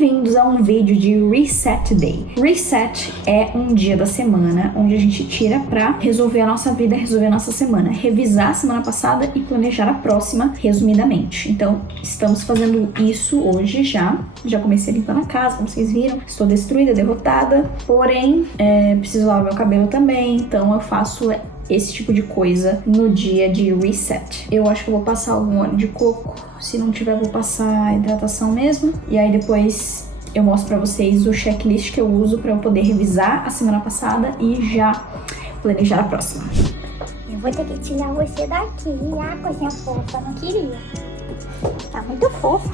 Bem-vindos a um vídeo de Reset Day. Reset é um dia da semana onde a gente tira pra resolver a nossa vida, resolver a nossa semana, revisar a semana passada e planejar a próxima, resumidamente. Então, estamos fazendo isso hoje já. Já comecei limpando a casa, como vocês viram. Estou destruída, derrotada. Porém, preciso lavar meu cabelo também, então eu faço esse tipo de coisa no dia de reset. Eu acho que eu vou passar algum óleo de coco. Se não tiver, vou passar a hidratação mesmo. E aí depois eu mostro pra vocês o checklist que eu uso pra eu poder revisar a semana passada e já planejar a próxima. Eu vou ter que tirar você daqui, a coisinha fofa, não queria. Tá muito fofa.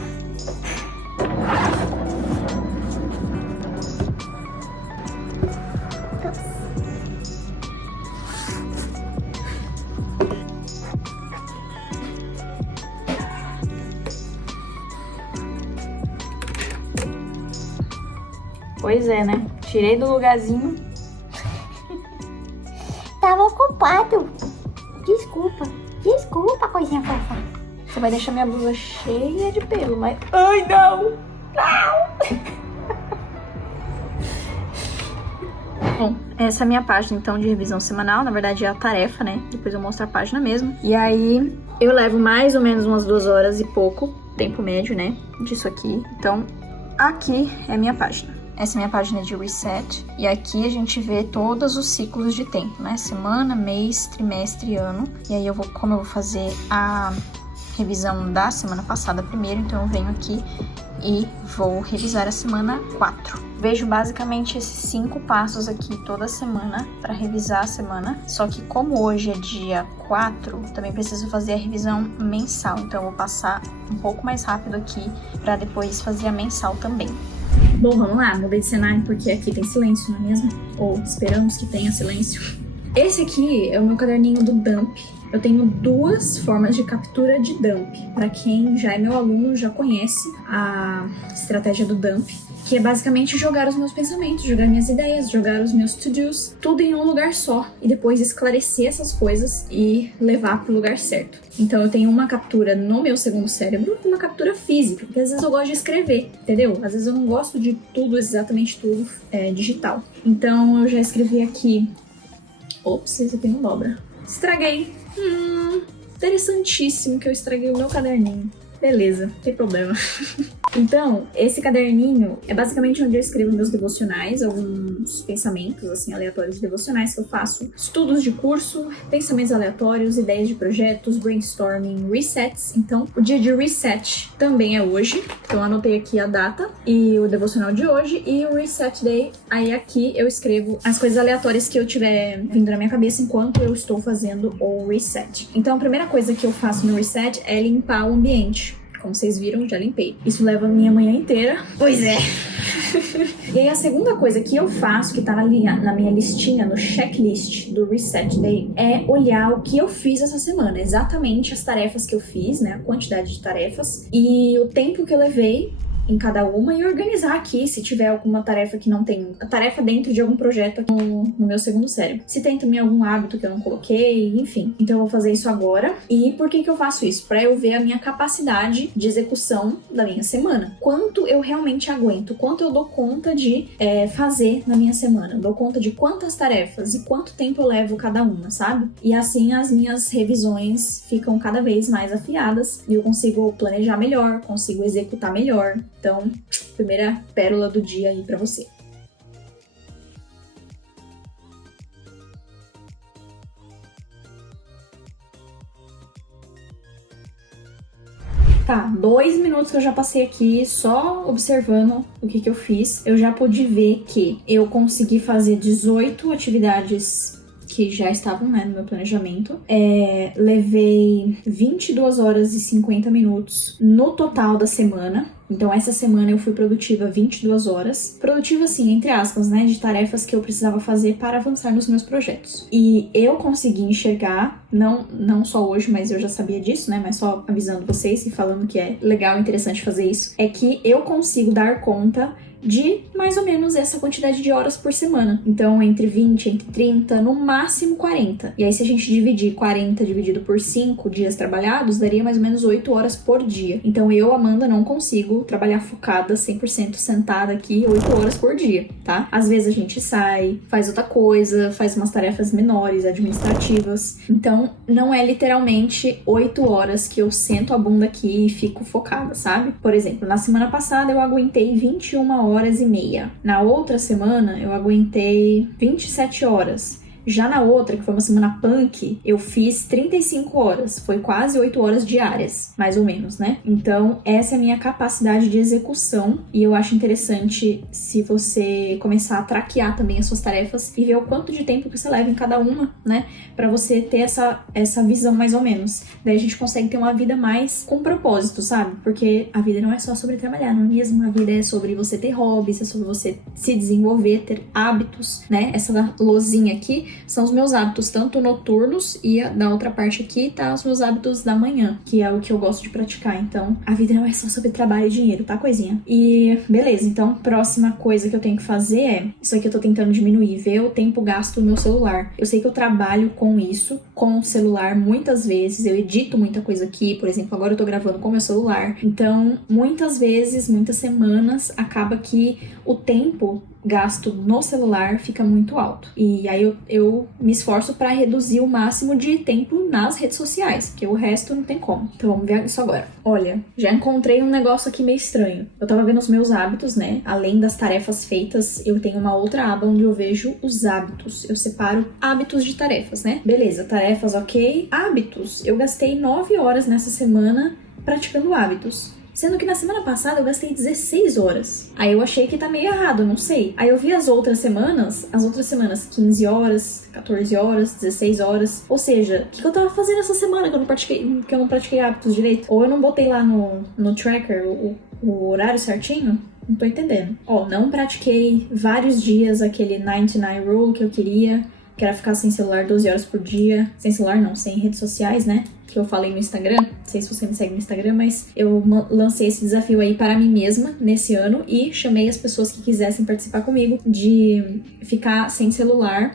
Pois é, né? Tirei do lugarzinho. Tava ocupado. Desculpa, coisinha fofa. Você vai deixar minha blusa cheia de pelo, mas... Ai, não! Não! Bom, essa é a minha página, então, de revisão semanal. Na verdade, é a tarefa, né? Depois eu mostro a página mesmo. E aí, eu levo mais ou menos umas 2 horas e pouco, tempo médio, né? Disso aqui. Então, aqui é a minha página. Essa é a minha página de reset. E aqui a gente vê todos os ciclos de tempo, né? Semana, mês, trimestre e ano. E aí, como eu vou fazer a revisão da semana passada primeiro, então eu venho aqui e vou revisar a semana 4. Vejo basicamente esses 5 passos aqui toda semana para revisar a semana. Só que como hoje é dia 4, também preciso fazer a revisão mensal. Então eu vou passar um pouco mais rápido aqui para depois fazer a mensal também. Bom, vamos lá, mudei de cenário porque aqui tem silêncio, não é mesmo? Ou esperamos que tenha silêncio. Esse aqui é o meu caderninho do dump. Eu tenho 2 formas de captura de dump. Para quem já é meu aluno, já conhece a estratégia do dump, que é basicamente jogar os meus pensamentos, jogar minhas ideias, jogar os meus to-dos, tudo em um lugar só, e depois esclarecer essas coisas e levar para o lugar certo. Então eu tenho uma captura no meu segundo cérebro e uma captura física, porque às vezes eu gosto de escrever, entendeu? Às vezes eu não gosto de tudo, exatamente tudo digital. Então eu já escrevi aqui... Ops, esse aqui não dobra. Estraguei. Interessantíssimo que eu estraguei o meu caderninho. Beleza, não tem problema. Então, esse caderninho é basicamente onde eu escrevo meus devocionais, alguns pensamentos, assim, aleatórios devocionais que eu faço, estudos de curso, pensamentos aleatórios, ideias de projetos, brainstorming, resets. Então, o dia de reset também é hoje. Então, eu anotei aqui a data e o devocional de hoje e o reset day. Aí aqui eu escrevo as coisas aleatórias que eu tiver vindo na minha cabeça enquanto eu estou fazendo o reset. Então, a primeira coisa que eu faço no reset é limpar o ambiente. Como vocês viram, já limpei. Isso leva a minha manhã inteira. Pois é. E aí a segunda coisa que eu faço, que tá na minha listinha, no checklist do Reset Day, é olhar o que eu fiz essa semana. Exatamente as tarefas que eu fiz, né? A quantidade de tarefas e o tempo que eu levei em cada uma e organizar aqui se tiver alguma tarefa que não tem a tarefa dentro de algum projeto aqui no meu segundo cérebro. Se tem também algum hábito que eu não coloquei, enfim. Então eu vou fazer isso agora. E por que eu faço isso? Pra eu ver a minha capacidade de execução da minha semana. Quanto eu realmente aguento, quanto eu dou conta de fazer na minha semana. Eu dou conta de quantas tarefas e quanto tempo eu levo cada uma, sabe? E assim as minhas revisões ficam cada vez mais afiadas e eu consigo planejar melhor, consigo executar melhor. Então, primeira pérola do dia aí pra você. Tá, 2 minutos que eu já passei aqui só observando o que eu fiz. Eu já pude ver que eu consegui fazer 18 atividades que já estavam, né, no meu planejamento. Levei 22 horas e 50 minutos no total da semana. Então, essa semana eu fui produtiva 22 horas. Produtiva, assim, entre aspas, né? De tarefas que eu precisava fazer para avançar nos meus projetos. E eu consegui enxergar, não só hoje, mas eu já sabia disso, né? Mas só avisando vocês e falando que é legal e interessante fazer isso, é que eu consigo dar conta de mais ou menos essa quantidade de horas por semana. Então, entre 20, entre 30, no máximo 40. E aí, se a gente dividir 40 dividido por 5 dias trabalhados, daria mais ou menos 8 horas por dia. Então, eu, Amanda, não consigo trabalhar focada 100% sentada aqui 8 horas por dia, tá? Às vezes a gente sai, faz outra coisa, faz umas tarefas menores, administrativas. Então, não é literalmente 8 horas que eu sento a bunda aqui e fico focada, sabe? Por exemplo, na semana passada eu aguentei 21 horas e meia. Na outra semana eu aguentei 27 horas. Já na outra, que foi uma semana punk, eu fiz 35 horas. Foi quase 8 horas diárias, mais ou menos, né? Então, essa é a minha capacidade de execução. E eu acho interessante se você começar a traquear também as suas tarefas e ver o quanto de tempo que você leva em cada uma, né? Pra você ter essa visão mais ou menos. Daí a gente consegue ter uma vida mais com propósito, sabe? Porque a vida não é só sobre trabalhar, não é mesmo? A vida é sobre você ter hobbies, é sobre você se desenvolver, ter hábitos, né? Essa luzinha aqui são os meus hábitos, tanto noturnos, e da outra parte aqui tá os meus hábitos da manhã, que é o que eu gosto de praticar. Então, a vida não é só sobre trabalho e dinheiro, tá, coisinha? E beleza, então, próxima coisa que eu tenho que fazer é, isso aqui eu tô tentando diminuir, ver o tempo gasto no meu celular. Eu sei que eu trabalho com isso, com o celular, muitas vezes, eu edito muita coisa aqui, por exemplo, agora eu tô gravando com o meu celular. Então, muitas vezes, muitas semanas, acaba que o tempo gasto no celular fica muito alto. E aí eu me esforço para reduzir o máximo de tempo nas redes sociais, porque o resto não tem como. Então vamos ver isso agora. Olha, já encontrei um negócio aqui meio estranho. Eu tava vendo os meus hábitos, né? Além das tarefas feitas, eu tenho uma outra aba onde eu vejo os hábitos. Eu separo hábitos de tarefas, né? Beleza, tarefas ok. Hábitos. Eu gastei 9 horas nessa semana praticando hábitos. Sendo que na semana passada eu gastei 16 horas. Aí eu achei que tá meio errado, não sei. Aí eu vi as outras semanas 15 horas, 14 horas, 16 horas. Ou seja, o que eu tava fazendo essa semana que eu não pratiquei hábitos direito? Ou eu não botei lá no tracker o horário certinho? Não tô entendendo. Ó, não pratiquei vários dias aquele 99 rule que eu queria, que era ficar sem celular 12 horas por dia. Sem celular não, sem redes sociais, né? Que eu falei no Instagram, não sei se você me segue no Instagram, mas eu lancei esse desafio aí para mim mesma nesse ano e chamei as pessoas que quisessem participar comigo de ficar sem celular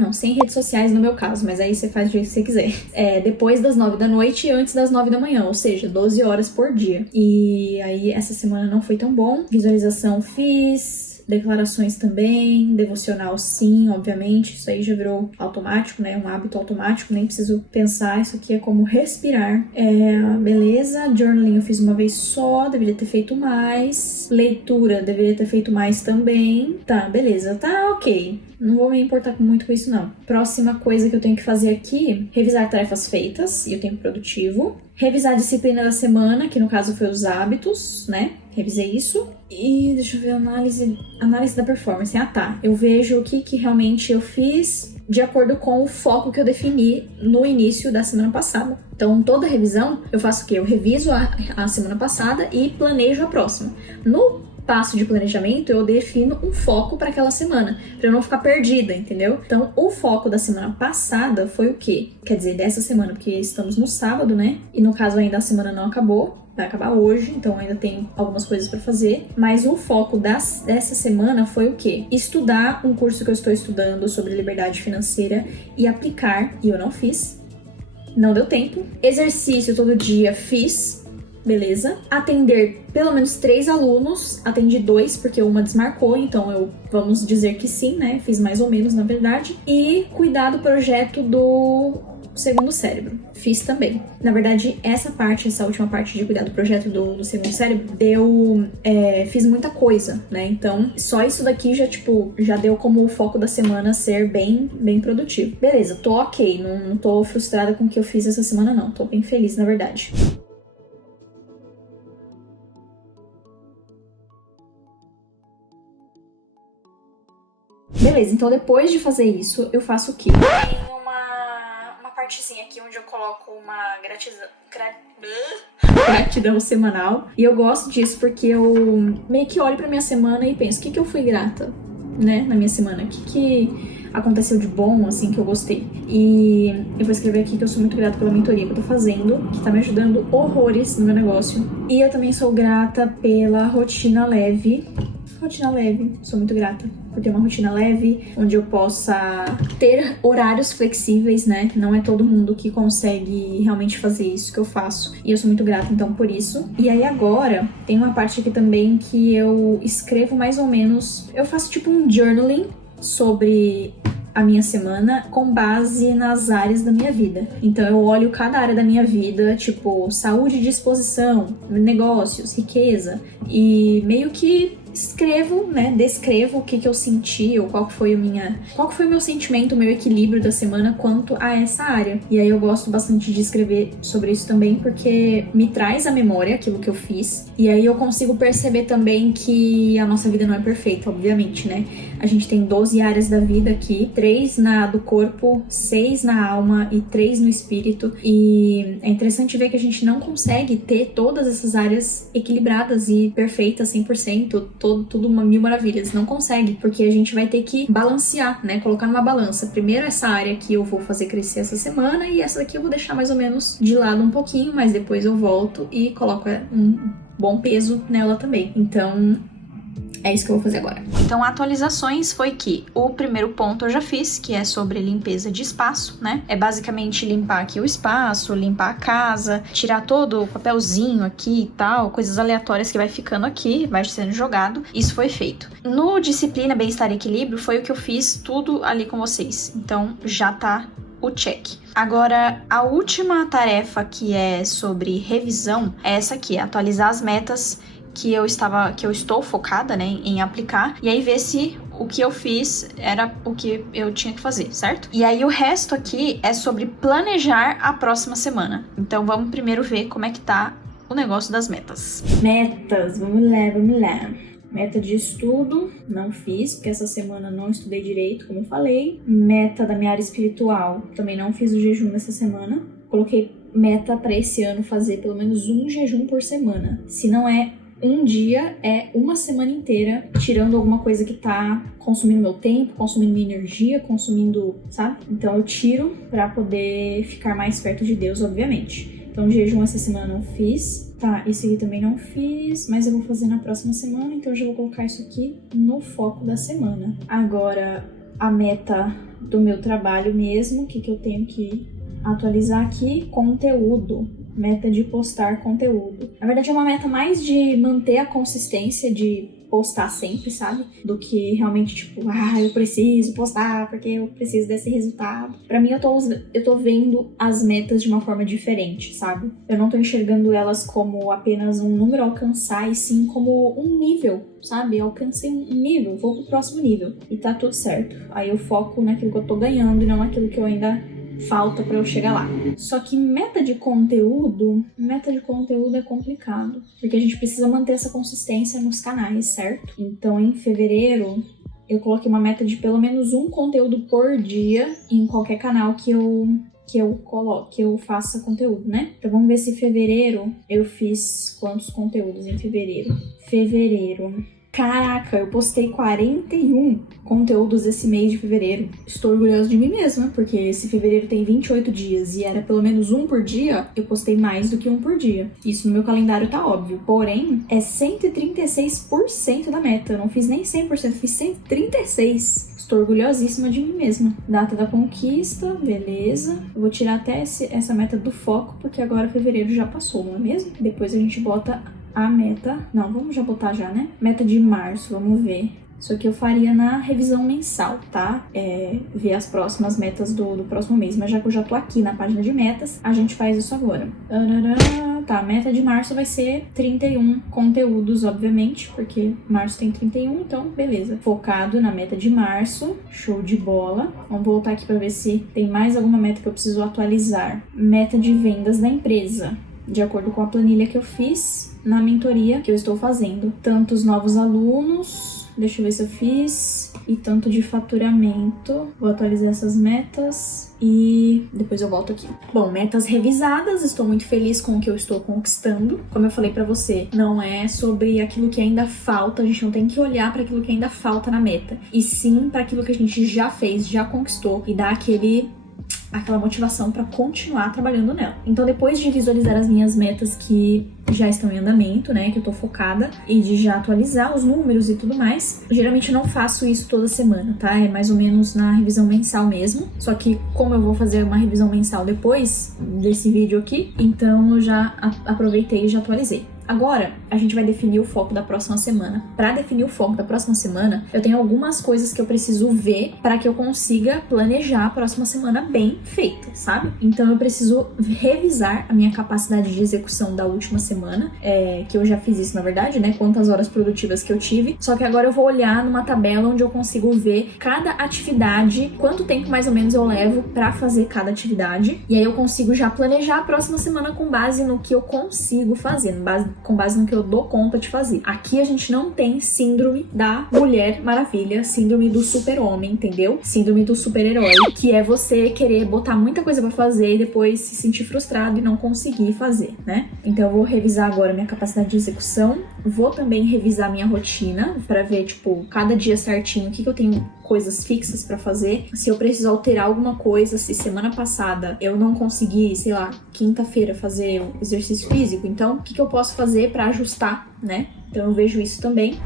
não, sem redes sociais no meu caso, mas aí você faz do jeito que você quiser. Depois das 9 da noite e antes das 9 da manhã, ou seja, 12 horas por dia. E aí essa semana não foi tão bom, visualização fiz, declarações também, devocional sim, obviamente, isso aí já virou automático, né, um hábito automático, nem preciso pensar, isso aqui é como respirar. Beleza, journaling eu fiz uma vez só, deveria ter feito mais, leitura deveria ter feito mais também, tá, beleza, tá ok. Não vou me importar muito com isso, não. Próxima coisa que eu tenho que fazer aqui, revisar tarefas feitas e o tempo produtivo. Revisar a disciplina da semana, que no caso foi os hábitos, né? Revisei isso. E deixa eu ver, análise da performance. Ah, tá. Eu vejo o que realmente eu fiz de acordo com o foco que eu defini no início da semana passada. Então, toda revisão, eu faço o quê? Eu reviso a semana passada e planejo a próxima. No passo de planejamento, eu defino um foco para aquela semana, para eu não ficar perdida, entendeu? Então, o foco da semana passada foi o quê? Quer dizer, dessa semana, porque estamos no sábado, né? E no caso ainda a semana não acabou, vai acabar hoje, então ainda tem algumas coisas para fazer. Mas o foco dessa semana foi o quê? Estudar um curso que eu estou estudando sobre liberdade financeira e aplicar, e eu não fiz. Não deu tempo. Exercício todo dia, fiz. Beleza. Atender pelo menos 3 alunos. Atendi 2, porque uma desmarcou, então vamos dizer que sim, né? Fiz mais ou menos, na verdade. E cuidar do projeto do segundo cérebro. Fiz também. Na verdade, essa última parte de cuidar do projeto do segundo cérebro, fiz muita coisa, né? Então, só isso daqui já deu como o foco da semana ser bem, bem produtivo. Beleza, tô ok. Não tô frustrada com o que eu fiz essa semana, não. Tô bem feliz, na verdade. Beleza, então depois de fazer isso, eu faço o quê? Tem uma partezinha aqui onde eu coloco uma gratidão semanal. E eu gosto disso porque eu meio que olho pra minha semana e penso, o que eu fui grata, né, na minha semana? O que aconteceu de bom, assim, que eu gostei? E eu vou escrever aqui que eu sou muito grata pela mentoria que eu tô fazendo, que tá me ajudando horrores no meu negócio. E eu também sou grata pela rotina leve rotina leve. Sou muito grata por ter uma rotina leve, onde eu possa ter horários flexíveis, né? Não é todo mundo que consegue realmente fazer isso que eu faço. E eu sou muito grata, então, por isso. E aí, agora, tem uma parte aqui também que eu escrevo mais ou menos... Eu faço tipo um journaling sobre a minha semana com base nas áreas da minha vida. Então eu olho cada área da minha vida, tipo saúde e disposição, negócios, riqueza, e meio que escrevo, né, descrevo o que eu senti ou qual que foi o meu sentimento, o meu equilíbrio da semana quanto a essa área. E aí eu gosto bastante de escrever sobre isso também, porque me traz à memória aquilo que eu fiz, e aí eu consigo perceber também que a nossa vida não é perfeita, obviamente, né? A gente tem 12 áreas da vida aqui, 3 na do corpo, 6 na alma e 3 no espírito, e é interessante ver que a gente não consegue ter todas essas áreas equilibradas e perfeitas 100%, tudo uma mil maravilhas, não consegue, porque a gente vai ter que balancear, né, colocar numa balança, primeiro essa área que eu vou fazer crescer essa semana e essa daqui eu vou deixar mais ou menos de lado um pouquinho, mas depois eu volto e coloco um bom peso nela também. Então é isso que eu vou fazer agora. Então, atualizações foi que o primeiro ponto eu já fiz, que é sobre limpeza de espaço, né? É basicamente limpar aqui o espaço, limpar a casa, tirar todo o papelzinho aqui e tal, coisas aleatórias que vai ficando aqui, vai sendo jogado. Isso foi feito. No Disciplina, Bem-Estar e Equilíbrio foi o que eu fiz tudo ali com vocês. Então, já tá o check. Agora, a última tarefa que é sobre revisão é essa aqui, atualizar as metas que eu estou focada, né, em aplicar, e aí ver se o que eu fiz era o que eu tinha que fazer, certo? E aí o resto aqui é sobre planejar a próxima semana. Então vamos primeiro ver como é que tá o negócio das metas. Metas, vamos lá. Meta de estudo, não fiz, porque essa semana não estudei direito, como eu falei. Meta da minha área espiritual, também não fiz o jejum nessa semana. Coloquei meta para esse ano fazer pelo menos um jejum por semana. Se não é um dia, é uma semana inteira, tirando alguma coisa que tá consumindo meu tempo, consumindo minha energia, consumindo, sabe? Então eu tiro pra poder ficar mais perto de Deus, obviamente. Então jejum essa semana não fiz. Tá, esse aqui também não fiz, mas eu vou fazer na próxima semana, então eu já vou colocar isso aqui no foco da semana. Agora, a meta do meu trabalho mesmo, o que eu tenho que atualizar aqui? Conteúdo. Meta de postar conteúdo. Na verdade, é uma meta mais de manter a consistência de postar sempre, sabe? Do que realmente, tipo, eu preciso postar porque eu preciso desse resultado. Pra mim, eu tô vendo as metas de uma forma diferente, sabe? Eu não tô enxergando elas como apenas um número a alcançar, e sim como um nível, sabe? Eu alcancei um nível, vou pro próximo nível. E tá tudo certo. Aí eu foco naquilo que eu tô ganhando e não naquilo que eu ainda falta pra eu chegar lá. Só que meta de conteúdo é complicado, porque a gente precisa manter essa consistência nos canais, certo? Então, em fevereiro, eu coloquei uma meta de pelo menos um conteúdo por dia em qualquer canal que eu faça conteúdo, né? Então, vamos ver se em fevereiro eu fiz quantos conteúdos em fevereiro. Caraca, eu postei 41 conteúdos esse mês de fevereiro. Estou orgulhosa de mim mesma, porque se fevereiro tem 28 dias e era pelo menos um por dia, eu postei mais do que um por dia. Isso no meu calendário tá óbvio. Porém, é 136% da meta. Eu não fiz nem 100%, fiz 136%. Estou orgulhosíssima de mim mesma. Data da conquista, beleza. Eu vou tirar até essa meta do foco, porque agora fevereiro já passou, não é mesmo? Depois a gente bota a meta... Não, vamos já botar já, né? Meta de março, vamos ver. Isso aqui eu faria na revisão mensal, tá? Ver as próximas metas do próximo mês. Mas já que eu já tô aqui na página de metas, a gente faz isso agora. Tá, a meta de março vai ser 31 conteúdos, obviamente, porque março tem 31, então beleza. Focado na meta de março, show de bola. Vamos voltar aqui pra ver se tem mais alguma meta que eu preciso atualizar. Meta de vendas da empresa. De acordo com a planilha que eu fiz na mentoria que eu estou fazendo. Tantos novos alunos, deixa eu ver se eu fiz, e tanto de faturamento. Vou atualizar essas metas e depois eu volto aqui. Bom, metas revisadas, estou muito feliz com o que eu estou conquistando. Como eu falei pra você, não é sobre aquilo que ainda falta, a gente não tem que olhar para aquilo que ainda falta na meta, e sim para aquilo que a gente já fez, já conquistou, e dar aquele aquela motivação para continuar trabalhando nela. Então, depois de visualizar as minhas metas que já estão em andamento, né, que eu tô focada, e de já atualizar os números e tudo mais, geralmente eu não faço isso toda semana, tá? É mais ou menos na revisão mensal mesmo. Só que como eu vou fazer uma revisão mensal depois desse vídeo aqui, então eu já aproveitei e já atualizei. Agora, a gente vai definir o foco da próxima semana. Para definir o foco da próxima semana, eu tenho algumas coisas que eu preciso ver para que eu consiga planejar a próxima semana bem feita, sabe? Então eu preciso revisar a minha capacidade de execução da última semana, que eu já fiz isso na verdade, né? Quantas horas produtivas que eu tive. Só que agora eu vou olhar numa tabela onde eu consigo ver cada atividade, quanto tempo mais ou menos eu levo para fazer cada atividade. E aí eu consigo já planejar a próxima semana com base no que eu consigo fazer, com base no que eu dou conta de fazer. Aqui a gente não tem síndrome da Mulher Maravilha, síndrome do super-homem, entendeu? Síndrome do super-herói, que é você querer botar muita coisa pra fazer e depois se sentir frustrado e não conseguir fazer, né? Então eu vou revisar agora minha capacidade de execução, vou também revisar minha rotina pra ver, tipo, cada dia certinho o que eu tenho coisas fixas pra fazer, se eu preciso alterar alguma coisa, se semana passada eu não consegui, sei lá, quinta-feira fazer um exercício físico, então o que eu posso fazer pra ajustar, né? Então eu vejo isso também.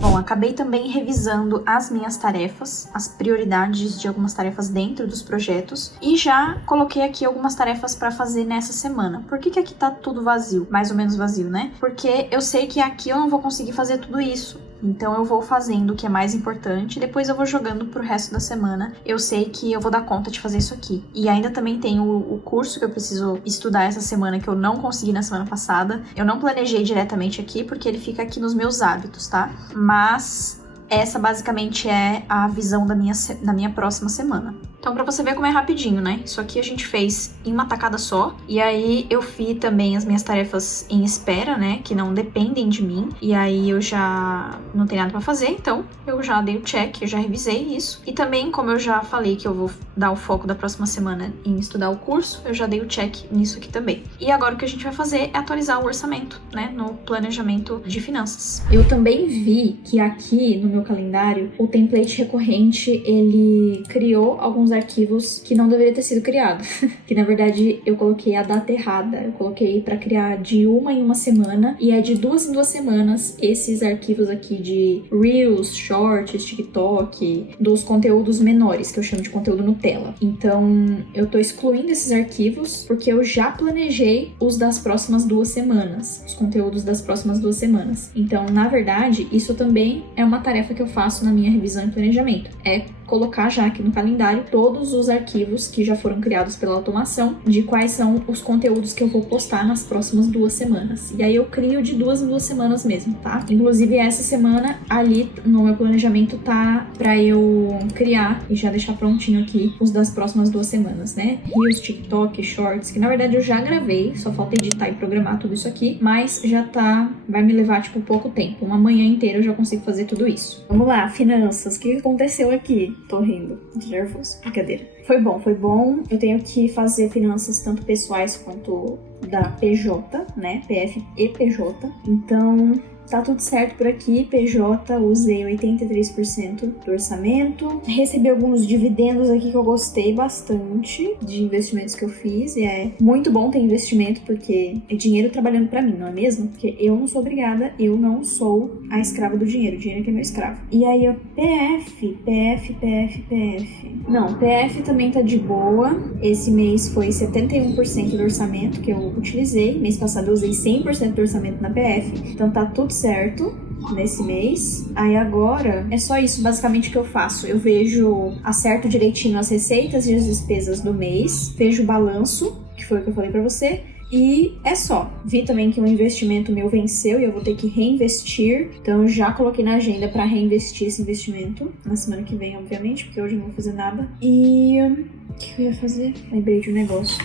Bom, acabei também revisando as minhas tarefas, as prioridades de algumas tarefas dentro dos projetos e já coloquei aqui algumas tarefas para fazer nessa semana. Por que aqui tá tudo vazio? Mais ou menos vazio, né? Porque eu sei que aqui eu não vou conseguir fazer tudo isso. Então eu vou fazendo o que é mais importante, depois eu vou jogando pro resto da semana. Eu sei que eu vou dar conta de fazer isso aqui. E ainda também tem o curso que eu preciso estudar essa semana, que eu não consegui na semana passada. Eu não planejei diretamente aqui, porque ele fica aqui nos meus hábitos, tá? Mas essa basicamente é a visão da minha próxima semana. Então, pra você ver como é rapidinho, né? Isso aqui a gente fez em uma tacada só. E aí, eu fiz também as minhas tarefas em espera, né? Que não dependem de mim. E aí, eu já não tenho nada pra fazer. Então, eu já dei o check, eu já revisei isso. E também, como eu já falei que eu vou dar o foco da próxima semana em estudar o curso, eu já dei o check nisso aqui também. E agora, o que a gente vai fazer é atualizar o orçamento, né? No planejamento de finanças. Eu também vi que aqui, no meu calendário, o template recorrente, ele criou alguns arquivos que não deveria ter sido criado. Que na verdade eu coloquei a data errada. Eu coloquei para criar de uma em uma semana e é de 2 em 2 semanas esses arquivos aqui de Reels, Shorts, TikTok, dos conteúdos menores, que eu chamo de conteúdo Nutella. Então eu tô excluindo esses arquivos porque eu já planejei os das próximas 2 semanas, os conteúdos das próximas 2 semanas. Então, na verdade, isso também é uma tarefa que eu faço na minha revisão e planejamento. É colocar já aqui no calendário todos os arquivos que já foram criados pela automação de quais são os conteúdos que eu vou postar nas próximas 2 semanas. E aí eu crio de 2 em 2 semanas mesmo, tá? Inclusive essa semana ali no meu planejamento tá pra eu criar e já deixar prontinho aqui os das próximas 2 semanas, né? Reels, TikTok, Shorts, que na verdade eu já gravei, só falta editar e programar tudo isso aqui, mas já tá, vai me levar tipo pouco tempo, uma manhã inteira eu já consigo fazer tudo isso. Vamos lá, finanças, o que aconteceu aqui? Tô rindo, de nervoso, brincadeira. Foi bom. Eu tenho que fazer finanças tanto pessoais quanto da PJ, né? PF e PJ. Então, tá tudo certo por aqui. PJ, usei 83% do orçamento. Recebi alguns dividendos aqui que eu gostei bastante de investimentos que eu fiz. E é muito bom ter investimento porque é dinheiro trabalhando pra mim, não é mesmo? Porque eu não sou obrigada, eu não sou a escrava do dinheiro. O dinheiro que é meu escravo. E aí, ó, PF. Não, PF também tá de boa. Esse mês foi 71% do orçamento que eu utilizei. Mês passado eu usei 100% do orçamento na PF. Então tá tudo certo nesse mês. Aí agora é só isso basicamente que eu faço. Eu vejo, acerto direitinho as receitas e as despesas do mês, vejo o balanço, que foi o que eu falei pra você, e é só. Vi também que um investimento meu venceu e eu vou ter que reinvestir, então eu já coloquei na agenda pra reinvestir esse investimento na semana que vem, obviamente, porque hoje eu não vou fazer nada. E o que eu ia fazer? Lembrei de um negócio.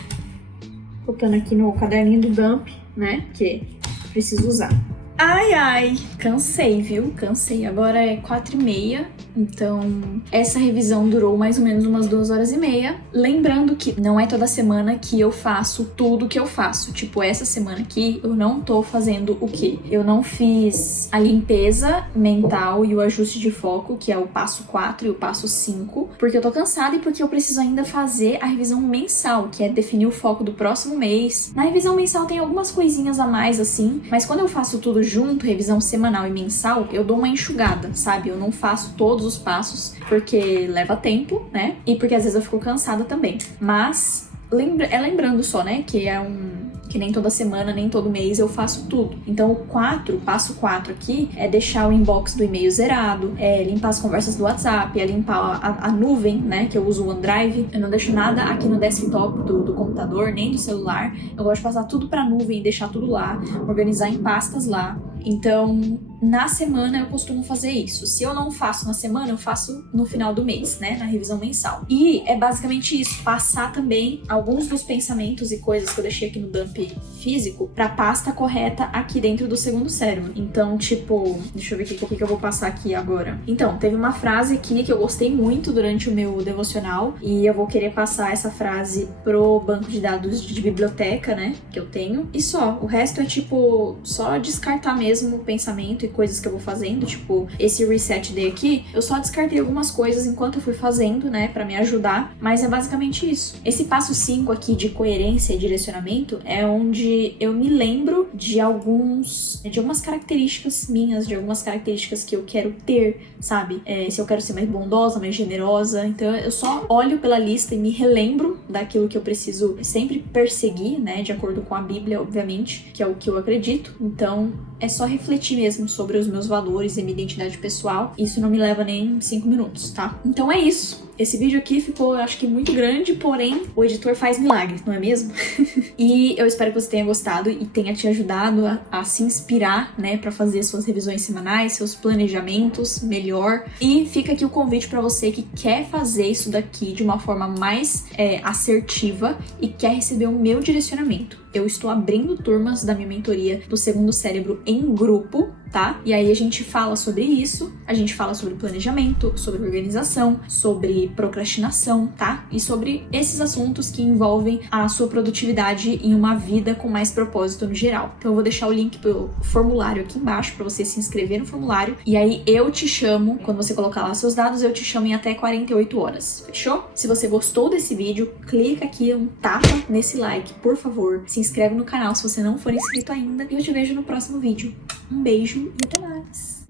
Botando aqui no caderninho do dump, né, que preciso usar. Ai, cansei, viu? Cansei. Agora é 4h30 Então, essa revisão durou mais ou menos umas 2h30. Lembrando que não é toda semana que eu faço tudo que eu faço. Tipo, essa semana aqui eu não tô fazendo o quê? Eu não fiz a limpeza mental e o ajuste de foco, que é o passo 4 e o passo 5, porque eu tô cansada e porque eu preciso ainda fazer a revisão mensal, que é definir o foco do próximo mês. Na revisão mensal tem algumas coisinhas a mais, assim, mas quando eu faço tudo junto, revisão semanal e mensal, eu dou uma enxugada, sabe? Eu não faço todos os passos, porque leva tempo, né? E porque às vezes eu fico cansada também. Mas, lembrando só, né? Que nem toda semana, nem todo mês eu faço tudo. Então o passo 4 aqui é deixar o inbox do e-mail zerado, é limpar as conversas do WhatsApp, é limpar a nuvem, né, que eu uso o OneDrive. Eu não deixo nada aqui no desktop do computador, nem do celular. Eu gosto de passar tudo pra nuvem, deixar tudo lá, organizar em pastas lá. Então, na semana eu costumo fazer isso. Se eu não faço na semana, eu faço no final do mês, né? Na revisão mensal. E é basicamente isso. Passar também alguns dos pensamentos e coisas que eu deixei aqui no dump físico pra pasta correta aqui dentro do segundo cérebro. Então, tipo... Deixa eu ver o que eu vou passar aqui agora. Então, teve uma frase aqui que eu gostei muito durante o meu devocional. E eu vou querer passar essa frase pro banco de dados de biblioteca, né? Que eu tenho. E só. O resto é, tipo, só descartar mesmo o pensamento e coisas que eu vou fazendo, tipo, esse reset day aqui, eu só descartei algumas coisas enquanto eu fui fazendo, né, pra me ajudar, mas é basicamente isso. Esse passo 5 aqui de coerência e direcionamento é onde eu me lembro de algumas características minhas, de algumas características que eu quero ter, sabe? Se eu quero ser mais bondosa, mais generosa, então eu só olho pela lista e me relembro daquilo que eu preciso sempre perseguir, né, de acordo com a Bíblia, obviamente, que é o que eu acredito. Então, é só refletir mesmo sobre os meus valores e minha identidade pessoal. Isso não me leva nem 5 minutos, tá? Então é isso. Esse vídeo aqui ficou, eu acho que muito grande, porém, o editor faz milagres, não é mesmo? E eu espero que você tenha gostado e tenha te ajudado a se inspirar, né, pra fazer suas revisões semanais, seus planejamentos melhor. E fica aqui o convite pra você que quer fazer isso daqui de uma forma mais assertiva e quer receber o meu direcionamento. Eu estou abrindo turmas da minha mentoria do Segundo Cérebro em grupo, tá? E aí a gente fala sobre isso, a gente fala sobre planejamento, sobre organização, sobre procrastinação, tá? E sobre esses assuntos que envolvem a sua produtividade em uma vida com mais propósito no geral. Então eu vou deixar o link pro formulário aqui embaixo para você se inscrever no formulário. E aí eu te chamo, quando você colocar lá seus dados, eu te chamo em até 48 horas, fechou? Se você gostou desse vídeo, clica aqui, tapa nesse like, por favor. Se inscreve no canal se você não for inscrito ainda. E eu te vejo no próximo vídeo. Um beijo e até mais!